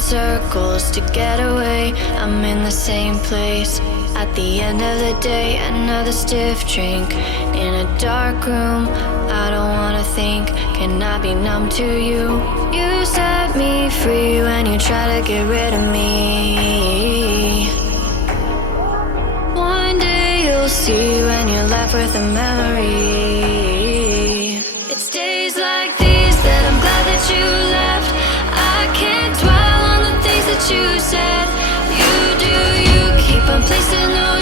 circles to get away. I'm in the same place at the end of the day. Another stiff drink in a dark room. I don't wanna think, can I be numb to you? You set me free when you try to get rid of me. One day you'll see when you're left with a memory. It's days like these that I'm glad that you left. I can't dwell on the things that you said. You do, you keep on placing those